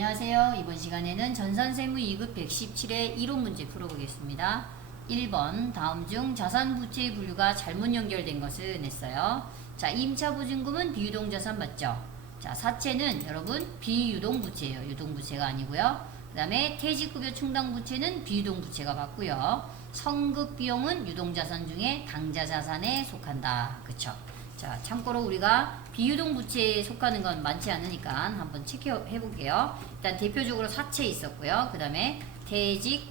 안녕하세요. 이번 시간에는 전산세무 2급 117의 이론 문제 풀어보겠습니다. 1번 다음 중 자산부채의 분류가 잘못 연결된 것을 냈어요. 자, 임차 보증금은 비유동자산 맞죠? 자, 사채는 여러분 비유동부채예요. 유동부채가 아니고요. 그 다음에 퇴직급여 충당부채는 비유동부채가 맞고요. 성급비용은 유동자산 중에 당자자산에 속한다. 그쵸? 자, 참고로 우리가 비유동 부채에 속하는 건 많지 않으니까 한번 체크해 볼게요. 일단 대표적으로 사채 있었고요. 그 다음에 퇴직,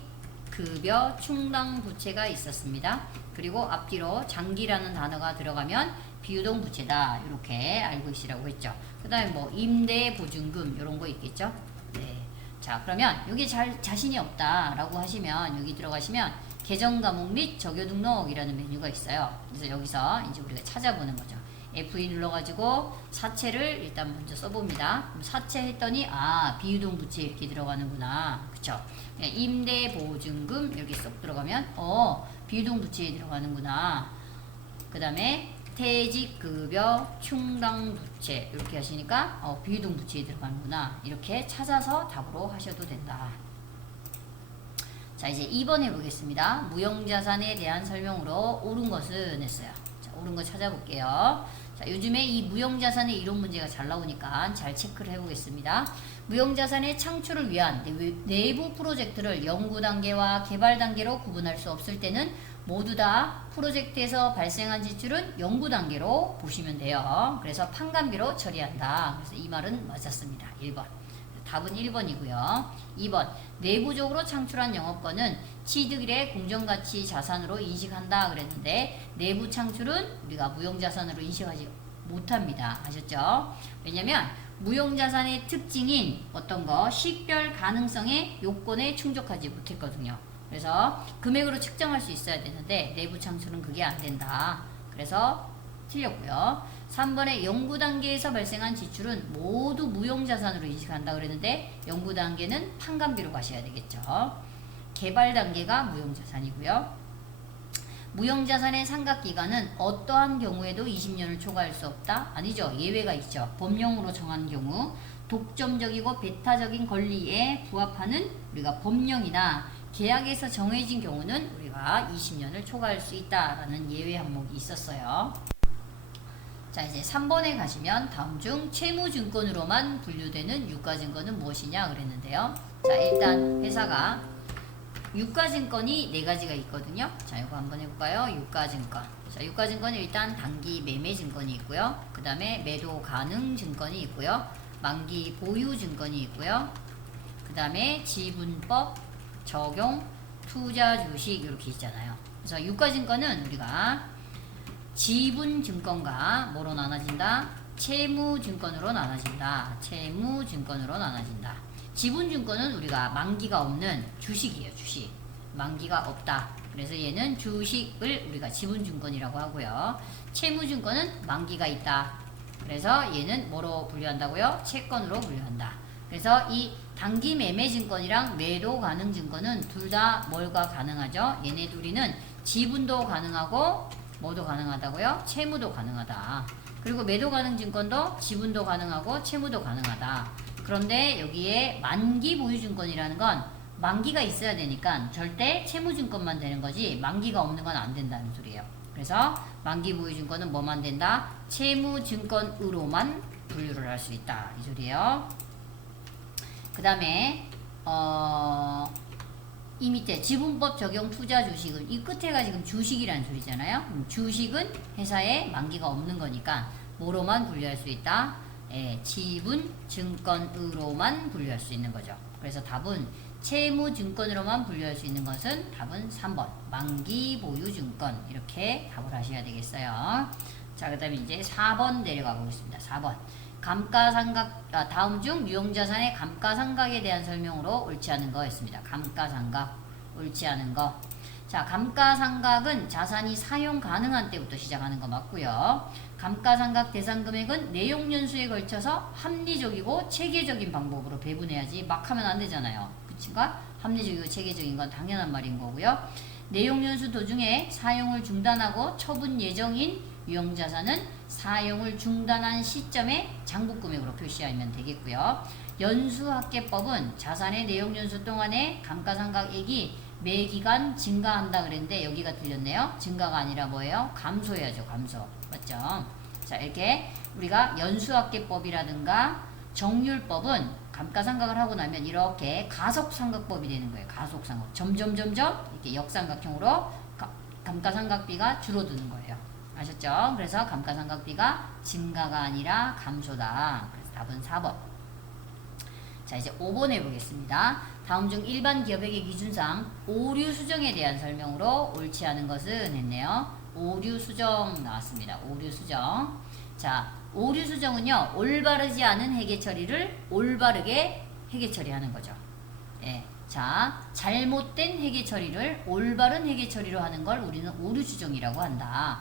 급여, 충당 부채가 있었습니다. 그리고 앞뒤로 장기라는 단어가 들어가면 비유동 부채다. 이렇게 알고 있으라고 했죠. 그 다음에 뭐 임대 보증금 이런 거 있겠죠. 네. 자, 그러면 여기 자신이 없다라고 하시면 여기 들어가시면 계정 과목 및 적요 등록이라는 메뉴가 있어요. 그래서 여기서 이제 우리가 찾아보는 거죠. F2 눌러가지고 사채를 일단 먼저 써봅니다. 그럼 사채 했더니 비유동 부채 이렇게 들어가는구나. 그쵸? 임대 보증금 이렇게 쏙 들어가면 비유동 부채에 들어가는구나. 그 다음에 퇴직급여 충당부채 이렇게 하시니까 비유동 부채에 들어가는구나. 이렇게 찾아서 답으로 하셔도 된다. 자, 이제 2번 해보겠습니다. 무형자산에 대한 설명으로 옳은 것을 냈어요. 자, 옳은 거 찾아볼게요. 자, 요즘에 이 무형자산의 이론 문제가 잘 나오니까 잘 체크를 해보겠습니다. 무형자산의 창출을 위한 내부 프로젝트를 연구 단계와 개발 단계로 구분할 수 없을 때는 모두 다 프로젝트에서 발생한 지출은 연구 단계로 보시면 돼요. 그래서 판관비로 처리한다. 그래서 이 말은 맞았습니다. 1번. 답은 1번이고요. 2번 내부적으로 창출한 영업권은 취득일의 공정가치 자산으로 인식한다 그랬는데 내부 창출은 우리가 무형자산으로 인식하지 못합니다. 아셨죠? 왜냐면 무형자산의 특징인 어떤 거 식별 가능성의 요건에 충족하지 못했거든요. 그래서 금액으로 측정할 수 있어야 되는데 내부 창출은 그게 안 된다. 그래서 틀렸고요. 3번에 연구 단계에서 발생한 지출은 모두 무형자산으로 인식한다 그랬는데 연구 단계는 판관비로 가셔야 되겠죠. 개발 단계가 무형자산이고요. 무형자산의 상각기간은 어떠한 경우에도 20년을 초과할 수 없다? 아니죠. 예외가 있죠. 법령으로 정한 경우 독점적이고 배타적인 권리에 부합하는 우리가 법령이나 계약에서 정해진 경우는 우리가 20년을 초과할 수 있다라는 예외 항목이 있었어요. 자, 이제 3번에 가시면 다음 중 채무증권으로만 분류되는 유가증권은 무엇이냐 그랬는데요. 자, 일단 회사가 유가증권이 4가지가 있거든요. 자, 이거 한번 해볼까요? 유가증권. 자, 유가증권은 일단 단기 매매증권이 있고요. 그 다음에 매도 가능 증권이 있고요. 만기 보유 증권이 있고요. 그 다음에 지분법 적용 투자 주식 이렇게 있잖아요. 그래서 유가증권은 우리가 지분증권과 뭐로 나눠진다? 채무증권으로 나눠진다. 채무증권으로 나눠진다. 지분증권은 우리가 만기가 없는 주식이에요. 주식. 만기가 없다. 그래서 얘는 주식을 우리가 지분증권이라고 하고요. 채무증권은 만기가 있다. 그래서 얘는 뭐로 분류한다고요? 채권으로 분류한다. 그래서 이 단기 매매증권이랑 매도 가능 증권은 둘 다 뭘가 가능하죠? 얘네 둘이는 지분도 가능하고 뭐도 가능하다고요? 채무도 가능하다. 그리고 매도 가능 증권도 지분도 가능하고 채무도 가능하다. 그런데 여기에 만기 보유 증권이라는 건 만기가 있어야 되니까 절대 채무 증권만 되는 거지 만기가 없는 건 안 된다는 소리예요. 그래서 만기 보유 증권은 뭐만 된다? 채무 증권으로만 분류를 할 수 있다. 이 소리예요. 그 다음에 이 밑에 지분법 적용 투자 주식은 이 끝에가 지금 주식이라는 소리잖아요. 주식은 회사에 만기가 없는 거니까 뭐로만 분류할 수 있다? 지분 증권으로만 분류할 수 있는 거죠. 그래서 답은 채무 증권으로만 분류할 수 있는 것은 답은 3번 만기 보유 증권 이렇게 답을 하셔야 되겠어요. 자, 그 다음에 이제 4번 내려가 보겠습니다. 4번 감가상각 다음 중 유형자산의 감가상각에 대한 설명으로 옳지 않은 거였습니다. 감가상각 옳지 않은 거. 자, 감가상각은 자산이 사용 가능한 때부터 시작하는 거 맞고요. 감가상각 대상 금액은 내용연수에 걸쳐서 합리적이고 체계적인 방법으로 배분해야지 막 하면 안 되잖아요. 그치가? 합리적이고 체계적인 건 당연한 말인 거고요. 내용연수 도중에 사용을 중단하고 처분 예정인 유형자산은 사용을 중단한 시점에 장부금액으로 표시하면 되겠고요. 연수합계법은 자산의 내용연수 동안에 감가상각액이 매기간 증가한다 그랬는데 여기가 틀렸네요. 증가가 아니라 뭐예요? 감소해야죠. 감소. 맞죠? 자, 이렇게 우리가 연수합계법이라든가 정률법은 감가상각을 하고 나면 이렇게 가속상각법이 되는 거예요. 가속상각. 점점 이렇게 역삼각형으로 감가상각비가 줄어드는 거예요. 아셨죠? 그래서 감가상각비가 증가가 아니라 감소다. 그래서 답은 4번. 자, 이제 5번 해보겠습니다. 다음 중 일반 기업회계 기준상 오류 수정에 대한 설명으로 옳지 않은 것은 했네요. 오류 수정 나왔습니다. 오류 수정. 자, 오류 수정은요, 올바르지 않은 회계 처리를 올바르게 회계 처리하는 거죠. 예. 자, 잘못된 회계 처리를 올바른 회계 처리로 하는 걸 우리는 오류 수정이라고 한다.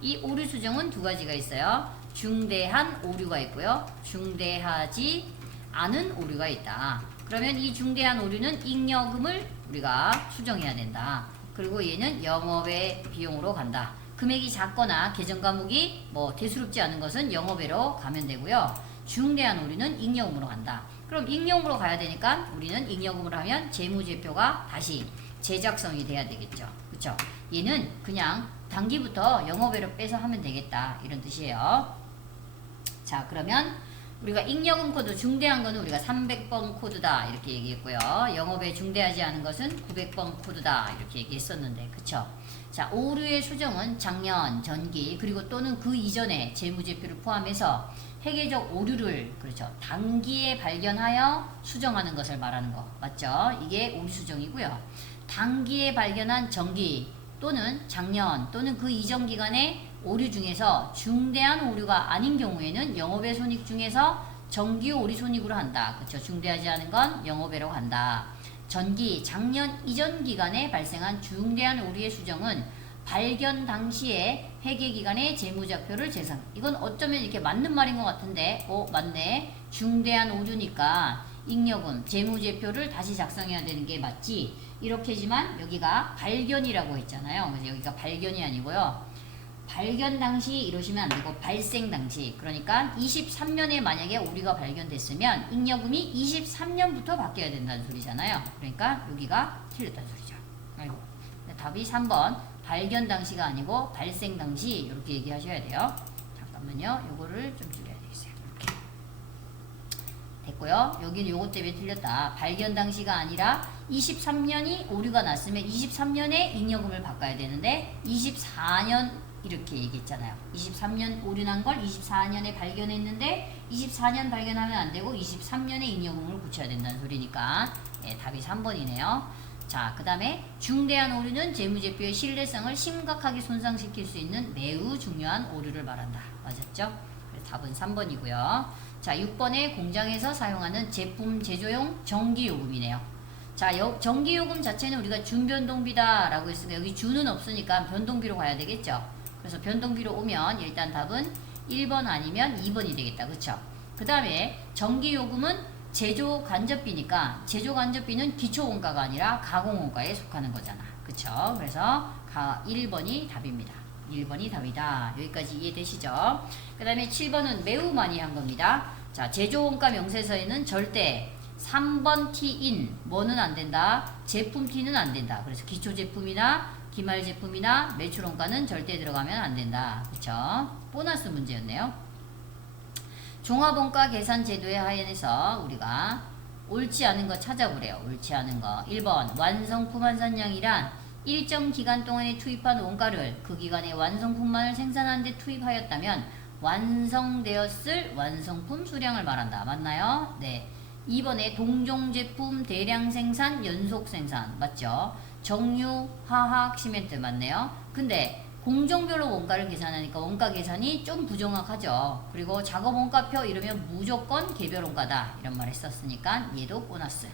이 오류 수정은 두 가지가 있어요. 중대한 오류가 있고요. 중대하지 않은 오류가 있다. 그러면 이 중대한 오류는 잉여금을 우리가 수정해야 된다. 그리고 얘는 영업외 비용으로 간다. 금액이 작거나 계정 과목이 뭐 대수롭지 않은 것은 영업외로 가면 되고요. 중대한 오류는 잉여금으로 간다. 그럼 잉여금으로 가야 되니까 우리는 잉여금으로 하면 재무제표가 다시 제작성이 돼야 되겠죠. 그쵸? 얘는 그냥 단기부터 영업외로 빼서 하면 되겠다. 이런 뜻이에요. 자, 그러면 우리가 잉여금 코드 중대한 거는 우리가 300번 코드다 이렇게 얘기했고요. 영업에 중대하지 않은 것은 900번 코드다 이렇게 얘기했었는데, 그쵸? 자, 오류의 수정은 작년, 전기 그리고 또는 그 이전에 재무제표를 포함해서 회계적 오류를, 그렇죠, 단기에 발견하여 수정하는 것을 말하는 거 맞죠? 이게 오류 수정이고요. 단기에 발견한 전기 또는 작년 또는 그 이전 기간에 오류 중에서 중대한 오류가 아닌 경우에는 영업외 손익 중에서 정기 오류 손익으로 한다. 그렇죠? 중대하지 않은 건 영업외로 간다. 전기, 작년 이전 기간에 발생한 중대한 오류의 수정은 발견 당시에 회계기간의 재무제표를 재상. 이건 어쩌면 이렇게 맞는 말인 것 같은데, 맞네. 중대한 오류니까 잉여금, 재무제표를 다시 작성해야 되는 게 맞지. 이렇게지만 여기가 발견이라고 했잖아요. 그래서 여기가 발견이 아니고요. 발견 당시 이러시면 안 되고 발생 당시. 그러니까 23년에 만약에 오류가 발견됐으면 잉여금이 23년부터 바뀌어야 된다는 소리잖아요. 그러니까 여기가 틀렸다는 소리죠. 아이고. 답이 3번. 발견 당시가 아니고 발생 당시 이렇게 얘기하셔야 돼요. 잠깐만요. 요거를 좀 줄여야 되겠어요. 이렇게. 됐고요. 여기는 요거 때문에 틀렸다. 발견 당시가 아니라 23년이 오류가 났으면 23년에 잉여금을 바꿔야 되는데 24년 이렇게 얘기했잖아요. 23년 오류 난 걸 24년에 발견했는데 24년 발견하면 안 되고 23년에 잉여금을 붙여야 된다는 소리니까 답이 3번이네요. 자, 그 다음에 중대한 오류는 재무제표의 신뢰성을 심각하게 손상시킬 수 있는 매우 중요한 오류를 말한다. 맞았죠? 그래서 답은 3번이고요. 자, 6번에 공장에서 사용하는 제품 제조용 전기요금이네요. 자, 전기요금 자체는 우리가 준변동비다 라고 했으니까 여기 주는 없으니까 변동비로 가야 되겠죠. 그래서 변동비로 오면 일단 답은 1번 아니면 2번이 되겠다. 그쵸? 그 다음에 전기요금은 제조간접비니까 제조간접비는 기초원가가 아니라 가공원가에 속하는 거잖아. 그쵸? 그래서 1번이 답입니다. 1번이 답이다. 여기까지 이해되시죠? 그 다음에 7번은 매우 많이 한 겁니다. 자, 제조원가 명세서에는 절대 3번 T인 뭐는 안 된다? 제품 T는 안 된다. 그래서 기초제품이나 기말 제품이나 매출원가는 절대 들어가면 안 된다. 그쵸? 보너스 문제였네요. 종합원가 계산 제도에 하연해서 우리가 옳지 않은 거 찾아보래요. 옳지 않은 거. 1번 완성품 환산량이란 일정 기간 동안에 투입한 원가를 그 기간에 완성품만을 생산하는 데 투입하였다면 완성되었을 완성품 수량을 말한다. 맞나요? 네. 2번에 동종 제품 대량 생산 연속 생산 맞죠? 정유, 화학, 시멘트 맞네요. 근데 공정별로 원가를 계산하니까 원가 계산이 좀 부정확하죠. 그리고 작업 원가표 이러면 무조건 개별 원가다 이런 말 했었으니까 얘도 보너스.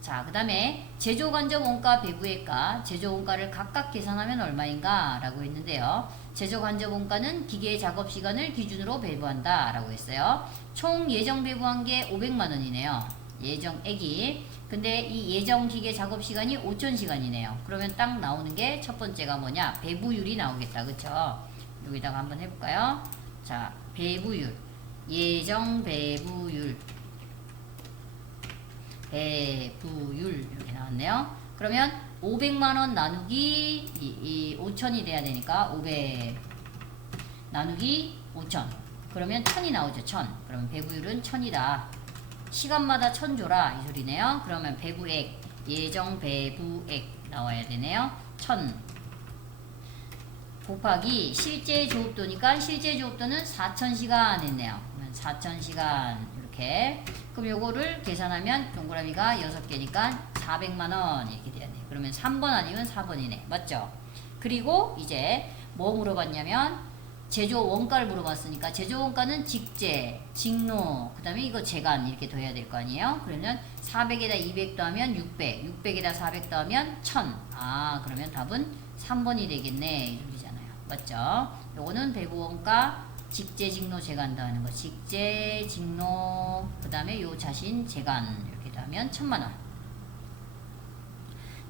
자, 그 다음에 제조 간접 원가 배부액과 제조 원가를 각각 계산하면 얼마인가 라고 했는데요. 제조 간접 원가는 기계 작업 시간을 기준으로 배부한다 라고 했어요. 총 예정 배부한 게 500만원이네요. 예정액이. 근데 이 예정 기계 작업 시간이 5000시간이네요. 그러면 딱 나오는 게 첫 번째가 뭐냐? 배부율이 나오겠다. 그쵸? 여기다가 한번 해볼까요? 자, 배부율. 예정 배부율. 배부율. 이렇게 나왔네요. 그러면 500만원 나누기 5천이 돼야 되니까 500 나누기 5천. 그러면 1000이 나오죠. 1000. 그러면 배부율은 1000이다. 시간마다 1000 줘라. 이 소리네요. 그러면 배부액. 예정 배부액 나와야 되네요. 1000 곱하기 실제 조업도니까 실제 조업도는 4000시간 했네요. 4000시간 이렇게. 그럼 요거를 계산하면 동그라미가 6개니까 400만원 이렇게 돼야 돼요. 그러면 3번 아니면 4번이네. 맞죠? 그리고 이제 뭐 물어봤냐면 제조 원가를 물어봤으니까 제조 원가는 직제, 직노, 그 다음에 이거 재간 이렇게 더해야 될 거 아니에요? 그러면 400에다 200 더하면 600, 600에다 400 더하면 1000. 아, 그러면 답은 3번이 되겠네. 이 소리잖아요. 맞죠? 요거는 배부 원가, 직제, 직노, 재간 더하는 거. 직제, 직노, 그 다음에 요 자신, 재간 이렇게 더하면 1000만원.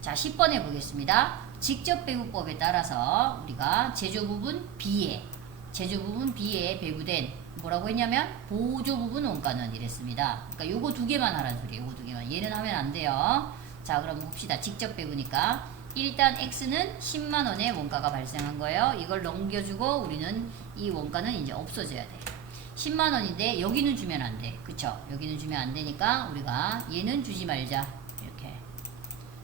자, 10번 해보겠습니다. 직접 배부법에 따라서 우리가 제조 부분 B에 배부된 뭐라고 했냐면 보조 부분 원가는 이랬습니다. 그러니까 요거 두 개만 하라는 소리예요. 요거 두 개만. 얘는 하면 안 돼요. 자, 그럼 봅시다. 직접 배부니까 일단 X는 10만원의 원가가 발생한 거예요. 이걸 넘겨주고 우리는 이 원가는 이제 없어져야 돼. 10만원인데 여기는 주면 안 돼. 그쵸? 여기는 주면 안 되니까 우리가 얘는 주지 말자. 이렇게.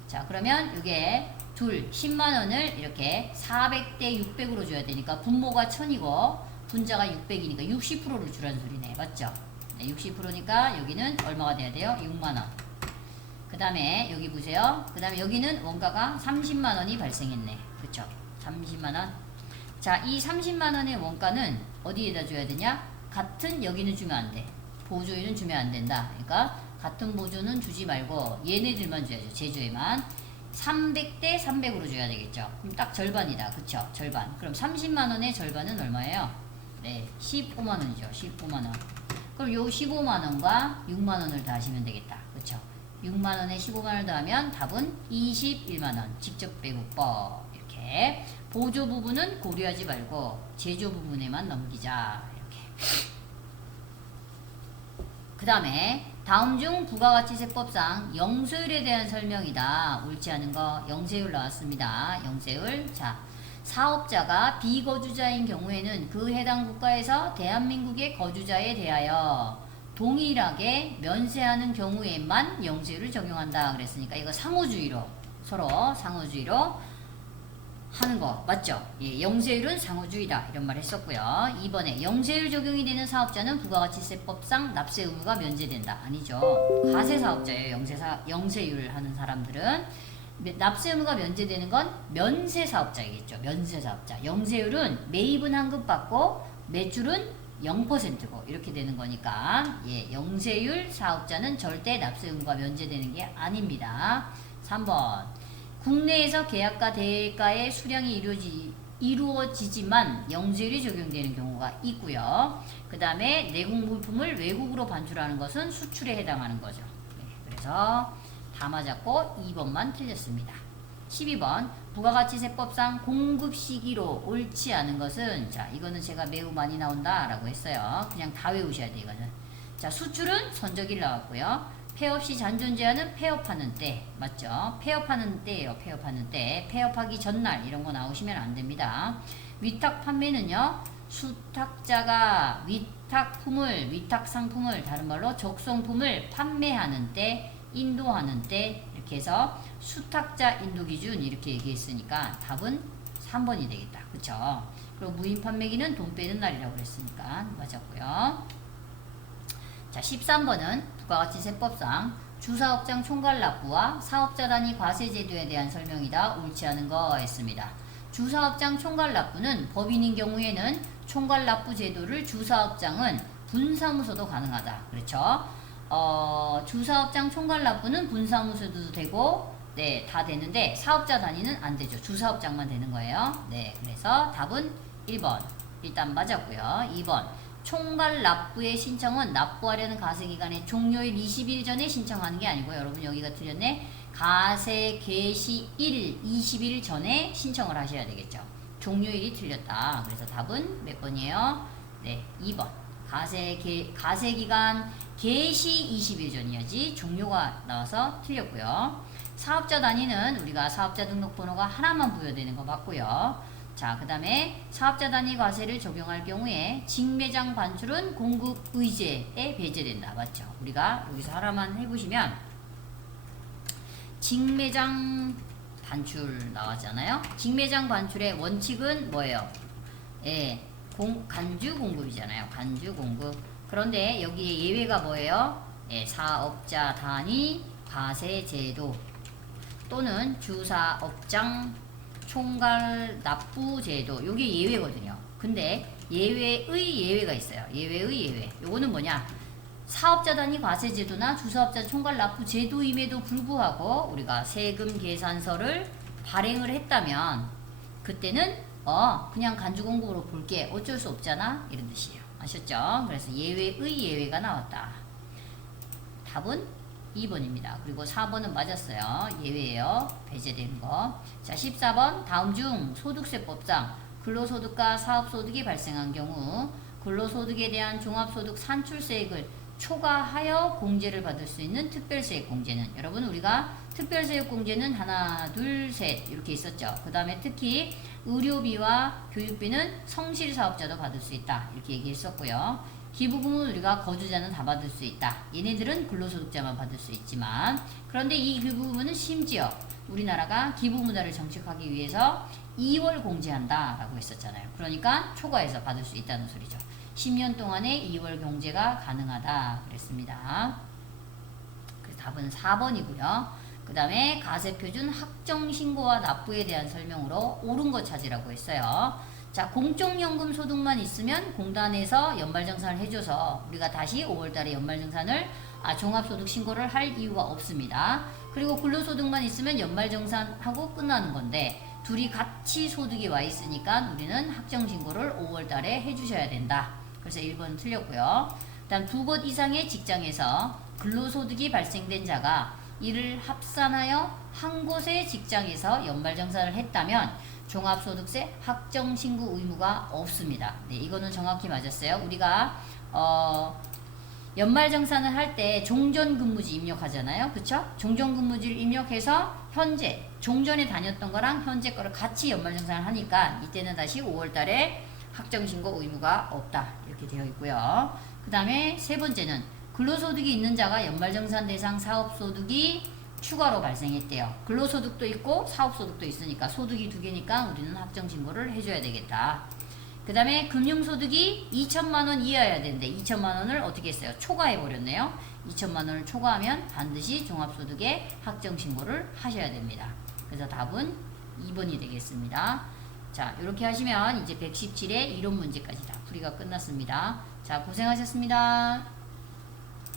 자, 그러면 이게 둘 10만원을 이렇게 400대 600으로 줘야 되니까 분모가 1000이고 분자가 600이니까 60%를 주라는 소리네. 맞죠? 네, 60%니까 여기는 얼마가 돼야 돼요? 6만원. 그 다음에 여기 보세요. 그 다음에 여기는 원가가 30만원이 발생했네. 그쵸? 30만원. 자, 이 30만원의 원가는 어디에다 줘야 되냐? 같은 여기는 주면 안 돼. 보조에는 주면 안 된다. 그러니까 같은 보조는 주지 말고 얘네들만 줘야죠. 제조에만. 300대 300으로 줘야 되겠죠. 그럼 딱 절반이다. 그쵸? 절반. 그럼 30만원의 절반은 얼마예요? 네, 15만원이죠. 15만원. 그럼 요 15만원과 6만원을 더하시면 되겠다. 그쵸? 6만원에 15만원을 더하면 답은 21만원. 직접 배부법. 이렇게. 보조 부분은 고려하지 말고 제조 부분에만 넘기자. 이렇게. 그 다음에 다음 중 부가가치세법상 영세율에 대한 설명이다. 옳지 않은 거 영세율 나왔습니다. 영세율. 자, 사업자가 비거주자인 경우에는 그 해당 국가에서 대한민국의 거주자에 대하여 동일하게 면세하는 경우에만 영세율을 적용한다. 그랬으니까 이거 상호주의로 서로 상호주의로 하는 거 맞죠? 예, 영세율은 상호주의다 이런 말 했었고요. 2번에 영세율 적용이 되는 사업자는 부가가치세법상 납세 의무가 면제된다. 아니죠. 과세사업자예요. 영세율 하는 사람들은 납세 의무가 면제되는 건 면세사업자이겠죠. 면세사업자. 영세율은 매입은 환급 받고 매출은 0%고 이렇게 되는 거니까 예, 영세율 사업자는 절대 납세 의무가 면제되는 게 아닙니다. 3번 국내에서 계약과 대가의 수량이 이루어지지만 영세율이 적용되는 경우가 있고요. 그 다음에 내국 물품을 외국으로 반출하는 것은 수출에 해당하는 거죠. 네, 그래서 다 맞았고 2번만 틀렸습니다. 12번 부가가치세법상 공급 시기로 옳지 않은 것은 자 이거는 제가 매우 많이 나온다 라고 했어요. 그냥 다 외우셔야 돼 이거는. 자 수출은 선적일 나왔고요. 폐업시 잔존제한은 폐업하는 때 맞죠? 폐업하는 때예요. 폐업하는 때 폐업하기 전날 이런 거 나오시면 안 됩니다. 위탁 판매는요. 수탁자가 위탁 상품을 다른 말로 적성품을 판매하는 때 인도하는 때 이렇게 해서 수탁자 인도 기준 이렇게 얘기했으니까 답은 3번이 되겠다. 그쵸? 그리고 무인 판매기는 돈 빼는 날이라고 그랬으니까 맞았고요. 자, 13번은 부가가치세법상 주사업장 총괄납부와 사업자 단위 과세제도에 대한 설명이다. 옳지 않은 거 했습니다. 주사업장 총괄납부는 법인인 경우에는 총괄납부 제도를 주사업장은 분사무소도 가능하다. 그렇죠? 주사업장 총괄납부는 분사무소도 되고 네, 다 되는데 사업자 단위는 안 되죠. 주사업장만 되는 거예요. 네, 그래서 답은 1번. 일단 맞았고요. 2번. 총괄 납부의 신청은 납부하려는 가세기간의 종료일 20일 전에 신청하는 게 아니고 여러분 여기가 틀렸네. 가세 개시일 20일 전에 신청을 하셔야 되겠죠. 종료일이 틀렸다. 그래서 답은 몇 번이에요? 네, 2번. 가세기간 개시 20일 전이어야지 종료가 나와서 틀렸고요. 사업자 단위는 우리가 사업자 등록번호가 하나만 부여되는 거 맞고요. 자, 그 다음에 사업자 단위 과세를 적용할 경우에 직매장 반출은 공급 의제에 배제된다. 맞죠? 우리가 여기서 하나만 해보시면 직매장 반출 나왔잖아요. 직매장 반출의 원칙은 뭐예요? 예, 간주 공급이잖아요. 간주 공급. 그런데 여기에 예외가 뭐예요? 예, 사업자 단위 과세 제도 또는 주사업장 총괄 납부 제도. 요게 예외거든요. 근데 예외의 예외가 있어요. 예외의 예외. 요거는 뭐냐? 사업자 단위 과세 제도나 주사업자 총괄 납부 제도임에도 불구하고 우리가 세금 계산서를 발행을 했다면 그때는 그냥 간주 공급으로 볼게. 어쩔 수 없잖아. 이런 뜻이에요. 아셨죠? 그래서 예외의 예외가 나왔다. 답은 2번입니다. 그리고 4번은 맞았어요. 예외예요. 배제되는 거. 자, 14번. 다음 중 소득세법상 근로소득과 사업소득이 발생한 경우 근로소득에 대한 종합소득 산출세액을 초과하여 공제를 받을 수 있는 특별세액 공제는, 여러분 우리가 특별세액 공제는 하나, 둘, 셋 이렇게 있었죠. 그 다음에 특히 의료비와 교육비는 성실사업자도 받을 수 있다. 이렇게 얘기했었고요. 기부금은 우리가 거주자는 다 받을 수 있다. 얘네들은 근로소득자만 받을 수 있지만, 그런데 이 기부금은 심지어 우리나라가 기부문화를 정책하기 위해서 2월 공제한다 라고 했었잖아요. 그러니까 초과해서 받을 수 있다는 소리죠. 10년 동안에 2월 공제가 가능하다 그랬습니다. 그래서 답은 4번이고요. 그 다음에 가세표준 확정신고와 납부에 대한 설명으로 옳은 거 찾으라고 했어요. 자, 공적연금 소득만 있으면 공단에서 연말정산을 해줘서 우리가 다시 5월달에 연말정산을 종합소득 신고를 할 이유가 없습니다. 그리고 근로소득만 있으면 연말정산하고 끝나는 건데 둘이 같이 소득이 와 있으니까 우리는 확정신고를 5월달에 해주셔야 된다. 그래서 1번 틀렸고요. 다음 두 곳 이상의 직장에서 근로소득이 발생된 자가 이를 합산하여 한 곳의 직장에서 연말정산을 했다면 종합소득세 확정신고 의무가 없습니다. 네, 이거는 정확히 맞았어요. 우리가 연말정산을 할 때 종전근무지 입력하잖아요. 그쵸? 종전근무지를 입력해서 현재 종전에 다녔던 거랑 현재 거를 같이 연말정산을 하니까 이때는 다시 5월달에 확정신고 의무가 없다. 이렇게 되어 있고요. 그 다음에 세 번째는 근로소득이 있는 자가 연말정산 대상 사업소득이 추가로 발생했대요. 근로소득도 있고 사업소득도 있으니까 소득이 두 개니까 우리는 확정신고를 해줘야 되겠다. 그 다음에 금융소득이 2천만원 이하여야 되는데 2천만원을 어떻게 했어요? 초과해버렸네요. 2천만원을 초과하면 반드시 종합소득에 확정신고를 하셔야 됩니다. 그래서 답은 2번이 되겠습니다. 자, 이렇게 하시면 이제 117의 이론 문제까지 다 풀이가 끝났습니다. 자, 고생하셨습니다.